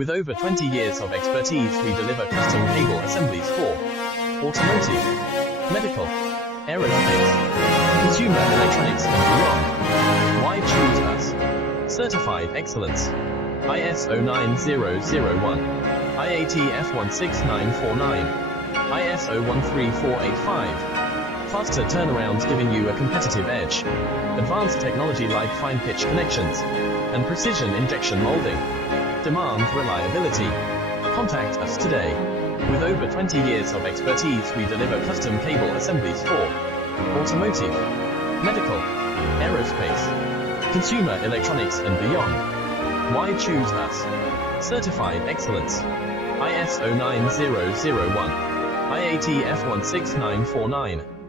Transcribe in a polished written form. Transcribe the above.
With over 20 years of expertise, we deliver custom cable assemblies for automotive, medical, aerospace, consumer electronics and beyond. Why choose us? Certified excellence. ISO 9001, IATF 16949, ISO 13485. Faster turnarounds giving you a competitive edge. Advanced technology like fine pitch connections and precision injection molding. Demand reliability. Contact us today. With over 20 years of expertise, we deliver custom cable assemblies for automotive, medical, aerospace, consumer electronics and beyond. Why choose us? Certified excellence. ISO 9001, IATF 16949.